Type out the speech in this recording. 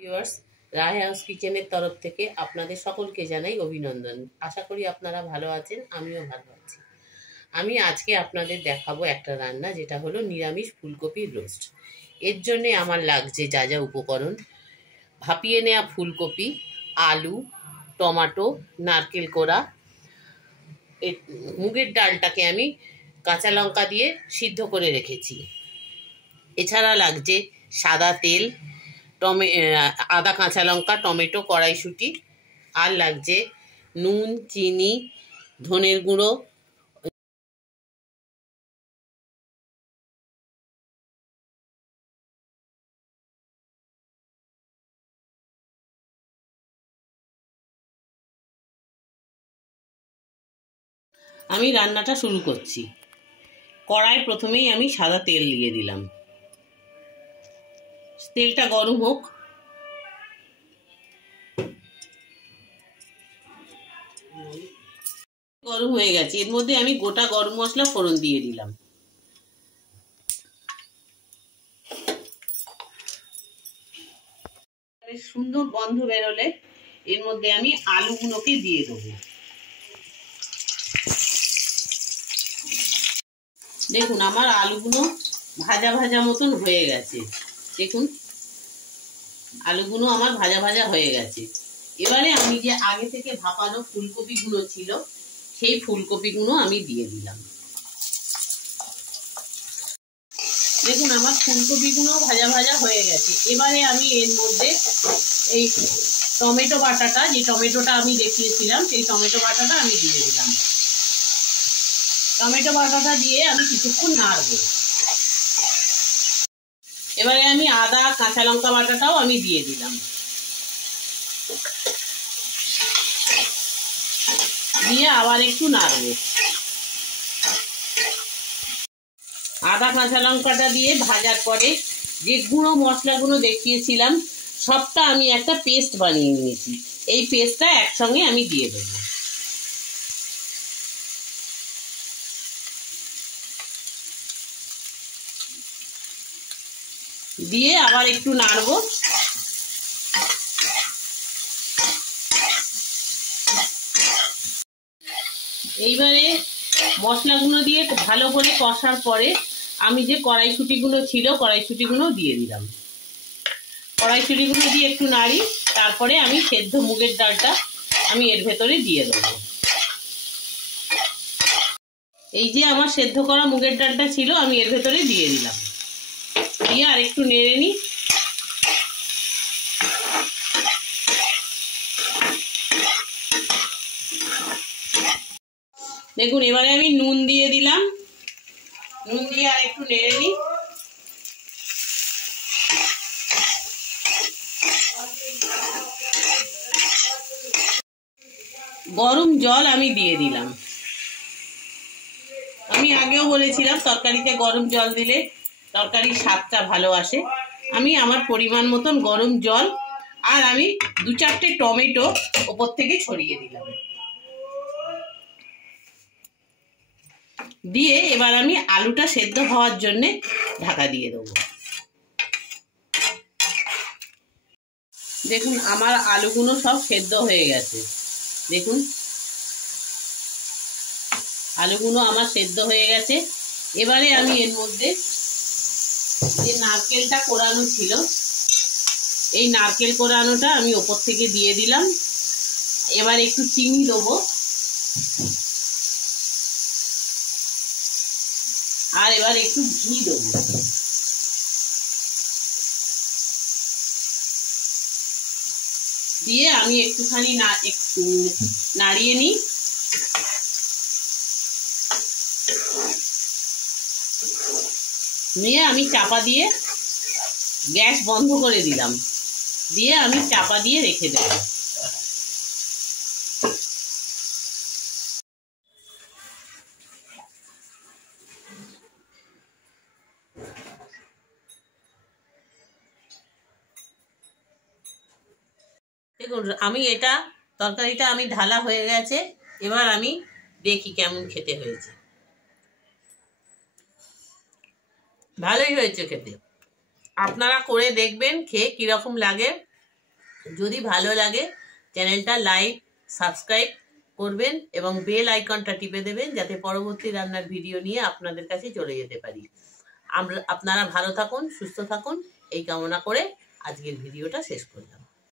Viewers, রায় house কিচেনের তরফ থেকে আপনাদের সকলকে জানাই অভিনন্দন। আশা করি আপনারা ভালো আছেন, আমিও ভালো আছি। আমি আজকে আপনাদের দেখাবো একটা রান্না, যেটা হলো নিরামিষ ফুলকপির রোস্ট। এর জন্য আমার লাগছে যা যা উপকরণ: ভাপিয়ে নেওয়া ফুলকপি, আলু, টমেটো, নারকেল কোড়া, মুগের ডালটাকে আমি কাঁচা লঙ্কা দিয়ে সিদ্ধ করে রেখেছি। এছাড়া লাগছে সাদা তেল, আদা, কাঁচা লঙ্কা, টমেটো, কড়াইশুঁটি, আর লাগছে নুন, চিনি, ধনের গুঁড়ো। আমি রান্নাটা শুরু করছি। কড়াই প্রথমেই আমি সাদা তেল দিয়ে দিলাম। তেলটা গরম হোক। গরম হয়ে গেছে, এর মধ্যে আমি গোটা গরম মশলা ফোড়ন দিয়ে দিলাম। সুন্দর গন্ধ বেরোলে এর মধ্যে আমি আলুগুলোকে দিয়ে দেবো। দেখুন, আমার আলুগুলো ভাজা ভাজা মতন হয়ে গেছে। দেখুন, আলুগুলো আমার ভাজা ভাজা হয়ে গেছে। এবারে আমি যে আগে থেকে ভাপানো ফুলকপিগুলো ছিল, সেই ফুলকপিগুলো আমি দিয়ে দিলাম। দেখুন, আমার ফুলকপিগুলো ভাজা ভাজা হয়ে গেছে। এবারে আমি এর মধ্যে এই টমেটো বাটাটা, যে টমেটোটা আমি দেখিয়েছিলাম, সেই টমেটো বাটাটা আমি দিয়ে দিলাম। টমেটো বাটাটা দিয়ে আমি কিছুক্ষণ নাড়বো। এবারে আমি আদা, কাঁচা লঙ্কা বাটাটাও আমি দিয়ে দিলাম। দিয়ে আবার একটু নাড়বো। আদা, কাঁচা লঙ্কাটা দিয়ে ভাজার পরে যে গুঁড়ো মশলাগুলো দেখিয়েছিলাম, সবটা আমি একটা পেস্ট বানিয়ে নিয়েছি। এই পেস্টটা একসঙ্গে আমি দিয়ে দেবো। দিয়ে আবার একটু নাড়বো। এইবারে মশলাগুলো দিয়ে ভালো করে কষার পরে আমি যে কড়াইশুঁটিগুলো ছিল, কড়াইশুঁটিগুলো দিয়ে দিলাম। কড়াইশুঁটিগুলো দিয়ে একটু নাড়ি, তারপরে আমি সেদ্ধ মুগের ডালটা আমি এর ভেতরে দিয়ে দেবো। এই যে আমার সেদ্ধ করা মুগের ডালটা ছিল, আমি এর ভেতরে দিয়ে দিলাম। দিয়ে আর একটু নেড়ে নিই। দেখুন, এবারে আমি নুন দিয়ে দিলাম। নুন দিয়ে আর একটু নেড়ে নিই। গরম জল আমি দিয়ে দিলাম। আমি আগেও বলেছিলাম, তরকারিতে গরম জল দিলে তরকারির স্বাদটা ভালো আসে। আমি আমার পরিমাণ মতন গরম জল, আর আমি 2-4টে টমেটো ওপর থেকে ছড়িয়ে দিলাম। দিয়ে এবার আমি আলুটা সেদ্ধ হওয়ার জন্য ঢাকা দিয়ে দেবো। দেখুন, আমার আলুগুলো সব সেদ্ধ হয়ে গেছে। দেখুন, আলুগুলো আমার সেদ্ধ হয়ে গেছে। এবারে আমি এর মধ্যে যে নারকেলটা কোরানো ছিল, এই নারকেল কোরানোটা আমি ওপর থেকে দিয়ে দিলাম। এবার একটু চিনি দেবো, আর এবার একটু ঘি দেবো। দিয়ে আমি একটুখানি নাড়িয়ে নিই। নিয়ে আমি চাপা দিয়ে গ্যাস বন্ধ করে দিলাম। দিয়ে আমি চাপা দিয়ে রেখে দেব। দেখুন, আমি তরকারিটা আমি ঢালা হয়ে গেছে। এবার আমি দেখি কেমন খেতে হয়েছে। ভালোই হয়েছে খেতে। আপনারা করে দেখবেন, খেয়ে কিরকম লাগে যদি ভালো লাগে চ্যানেলটা লাইক সাবস্ক্রাইব করবেন এবং বেল আইকনটা টিপে দেবেন, যাতে পরবর্তী রান্নার ভিডিও নিয়ে আপনাদের কাছে চলে যেতে পারি। আপনারা ভালো থাকুন, সুস্থ থাকুন, এই কামনা করে আজকের ভিডিওটা শেষ করলাম।